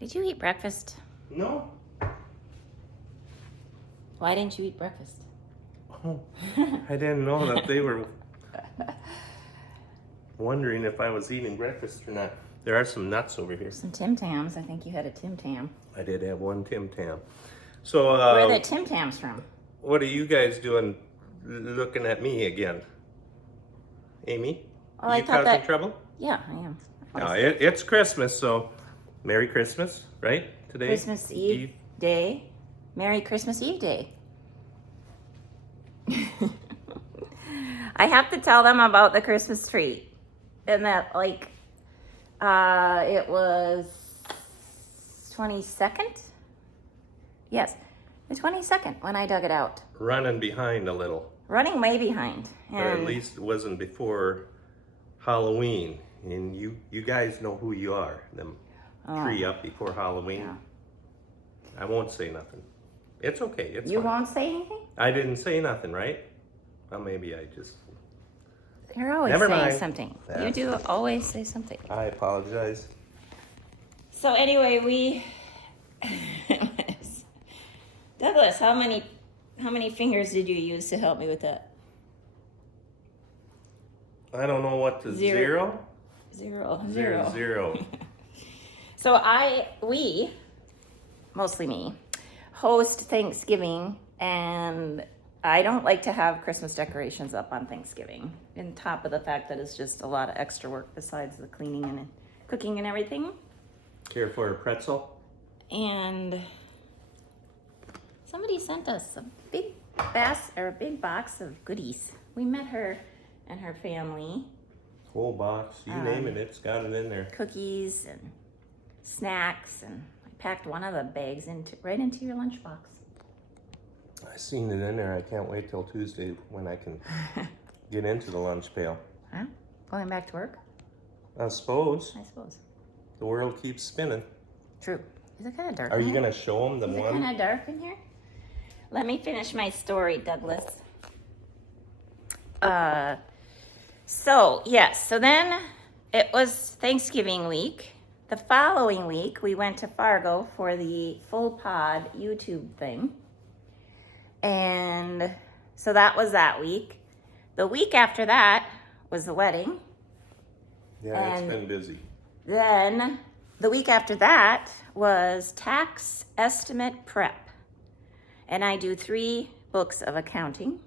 Did you eat breakfast? No. Why didn't you eat breakfast? Oh, I didn't know that they were wondering if I was eating breakfast or not. There are some nuts over here. Some Tim Tams. I think you had a Tim Tam. I did have one Tim Tam. So, Where are the Tim Tams from? what are you guys doing looking at me again? Amy? Well, Are I you thought causing that- trouble? Yeah, I am. No, it's Christmas, so Merry Christmas, right? Today? Christmas Eve Day. Merry Christmas Eve Day. I have to tell them about the Christmas tree. And that, like, it was 22nd? Yes, the 22nd when I dug it out. Running behind a little. Running way behind. Or at least it wasn't before Halloween. And you guys know who you are. Them tree up before Halloween. Yeah. I won't say nothing. It's okay. It's You fine. won't say anything? I didn't say nothing, right? Well, maybe I just... You're always Never saying mind. something. You That's- do always say something. I apologize. So anyway, we... Douglas, how many fingers did you use to help me with that? I don't know what to Zero. zero. Zero. Zero. So we, mostly me, host Thanksgiving, and I don't like to have Christmas decorations up on Thanksgiving, on top of the fact that it's just a lot of extra work besides the cleaning and cooking and everything. Care for a pretzel? And somebody sent us a big big box of goodies. We met her and her family. Whole box. You name it, it's got it in there. Cookies and snacks, and I packed one of the bags right into your lunchbox. I seen it in there. I can't wait till Tuesday when I can get into the lunch pail. Huh? Going back to work? I suppose. I suppose. The world keeps spinning. True. Is it kind of dark? Are in you here? going to show them the Is it one? kind of dark in here? Let me finish my story, Douglas. So then it was Thanksgiving week. The following week, we went to Fargo for the Full Pod YouTube thing. And so that was that week. The week after that was the wedding. Yeah, it's And been busy. Then the week after that was tax estimate prep. And I do 3 books of accounting.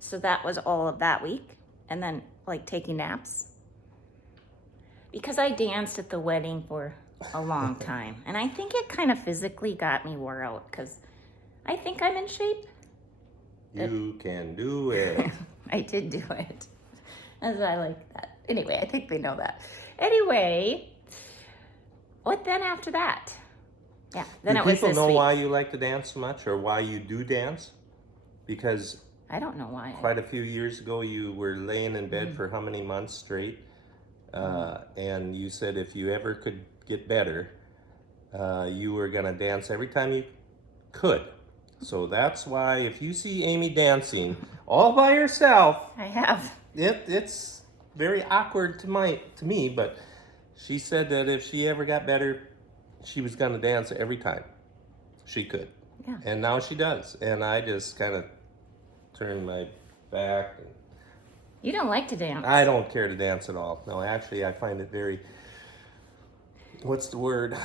So that was all of that week. And then like taking naps. Because I danced at the wedding for a long time. And I think it kind of physically got me wore out because I think I'm in shape. You can do it. I did do it. As I like that. Anyway, I think they know that. Anyway, what then after that? Yeah, then Do it was people this know week. why you like to dance so much or why you do dance? Because I don't know why. quite a few years ago you were laying in bed for how many months straight? And you said if you ever could get better, you were going to dance every time you could. So that's why if you see Amy dancing all by herself, I have. it's very awkward to me, but she said that if she ever got better, she was going to dance every time she could. Yeah. And now she does. And I just kind of turn my back. And You don't like to dance. I don't care to dance at all. No, actually, I find it very, what's the word?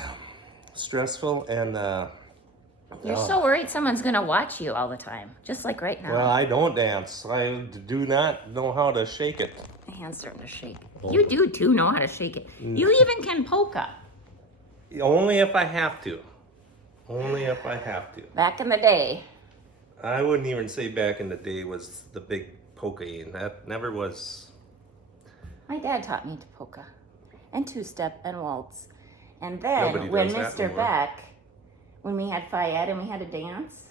Stressful and... You're so worried someone's going to watch you all the time. Just like right now. Well, I don't dance. I do not know how to shake it. My hand's starting to shake. You do too know how to shake it. You even can polka. Only if I have to. Only if I have to. Back in the day. I wouldn't even say back in the day was the big polka. That never was. My dad taught me to polka. And two-step and waltz. And then Nobody when does that Mr. no more. Beck, when we had Phi Ed and we had to dance.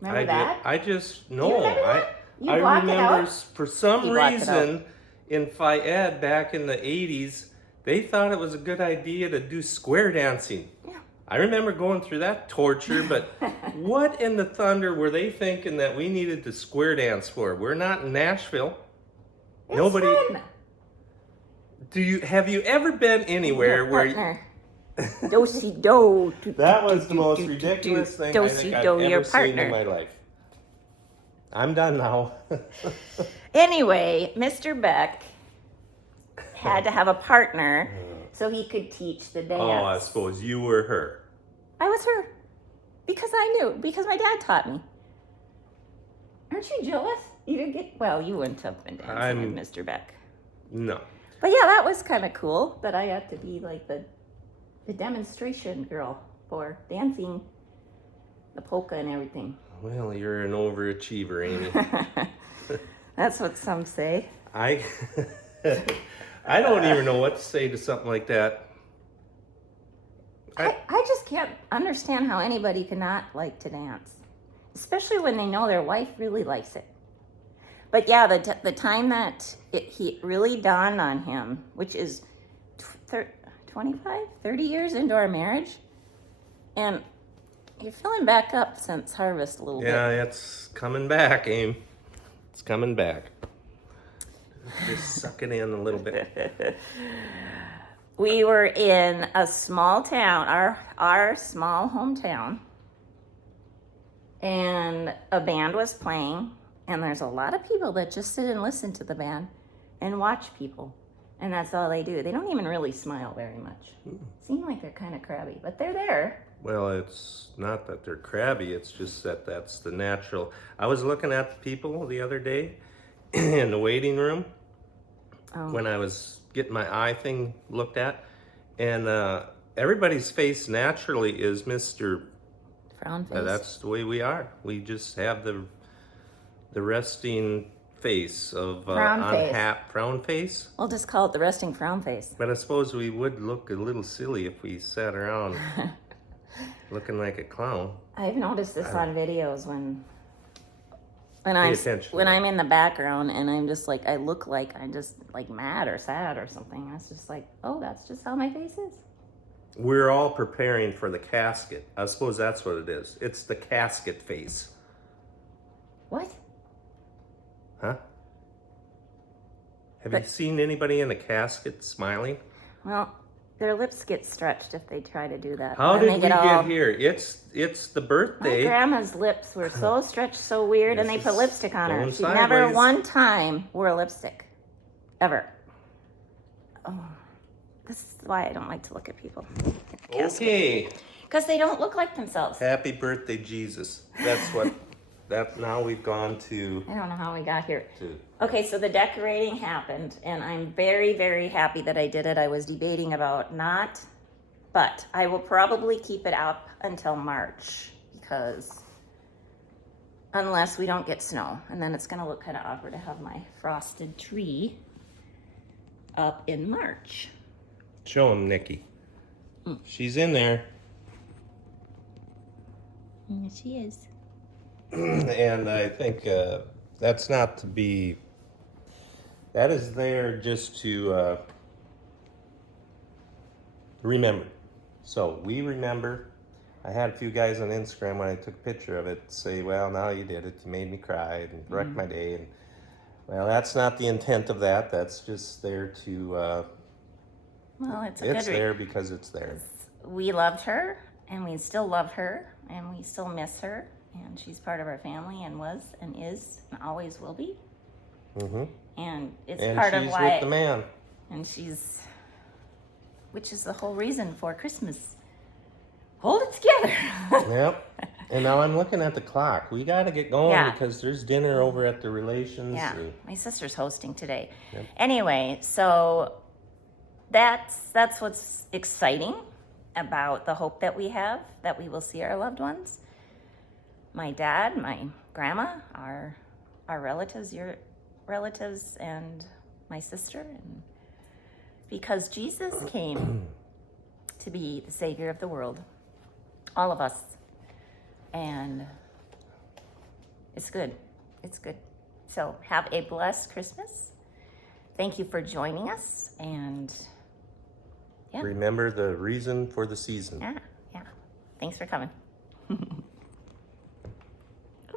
Remember that? I just, Do no. you remember that? You I blocked it remember out? for some He blocked it reason in Phi Ed back in the 80s, they thought it was a good idea to do square dancing. Yeah. I remember going through that torture, but what in the thunder were they thinking that we needed to square dance for? We're not in Nashville. It's fun. Have you ever been anywhere Your where partner. Do-si-do. That was the most ridiculous thing I think I've Do-si-do, your ever seen in partner. my life. I'm done now. Anyway, Mr. Beck had to have a partner so he could teach the dance. Oh, I suppose you were her. I was her. Because I knew. Because my dad taught me. Aren't you jealous? You didn't get... Well, you wouldn't have been dancing with Mr. Beck. No. But yeah, that was kind of cool that I had to be like the demonstration girl for dancing the polka and everything. Well, you're an overachiever, Amy. That's what some say. I don't even know what to say to something like that. I just can't understand how anybody cannot like to dance, especially when they know their wife really likes it. But yeah, the time that he really dawned on him, which is 25, 30 years into our marriage, and you're filling back up since harvest a little bit. Yeah, it's coming back, Aim. It's coming back. Just suck it in a little bit. We were in a small town, our small hometown, and a band was playing, and there's a lot of people that just sit and listen to the band and watch people, and that's all they do. They don't even really smile very much. Seem like they're kind of crabby, but they're there. Well, it's not that they're crabby, it's just that that's the natural. I was looking at the people the other day in the waiting room when I was getting my eye thing looked at, and everybody's face naturally is Mr. Frown face. That's the way we are. We just have the resting face of frown face. We'll just call it the resting frown face. But I suppose we would look a little silly if we sat around looking like a clown. I've noticed this on videos when attention. I'm in the background and I'm just like, I look like I'm just like mad or sad or something. It's just like, oh, that's just how my face is. We're all preparing for the casket. I suppose that's what it is. It's the casket face. What? Huh? Have you seen anybody in a casket smiling? Well, their lips get stretched if they try to do that. How did we get here? It's the My birthday. grandma's lips were so stretched, so weird, and they put lipstick on her. going She never sideways. one time wore lipstick. Ever. Oh, this is why I don't like to look at people. Okay. Because they don't look like themselves. Happy birthday, Jesus. That's what. Now we've gone to. I don't know how we got here. Okay, so the decorating happened, and I'm very, very happy that I did it. I was debating about not, but I will probably keep it up until March, because unless we don't get snow, and then it's going to look kind of awkward to have my frosted tree up in March. Show him, Nikki. She's in there. Yeah, she is. And I think that's not to be. That is there just to remember. So we remember. I had a few guys on Instagram when I took a picture of it say, well, now you did it. You made me cry and wrecked my day. And well, that's not the intent of that. That's just there to. Well, it's there because it's there. We loved her, and we still love her, and we still miss her, and she's part of our family, and was, and is, and always will be. Mm-hmm. And it's and part of she's why. with the man. And she's, which is the whole reason for Christmas. Hold it together. Yep. And now I'm looking at the clock. We got to get going Yeah. because there's dinner over at the Relations. Yeah, and- my sister's hosting today. Yep. Anyway, so that's what's exciting about the hope that we have, that we will see our loved ones. My dad, my grandma, our relatives, your relatives, and my sister. And because Jesus came to be the Savior of the world, all of us. And it's good. It's good. So have a blessed Christmas. Thank you for joining us. And yeah. Remember the reason for the season. Yeah. Thanks for coming.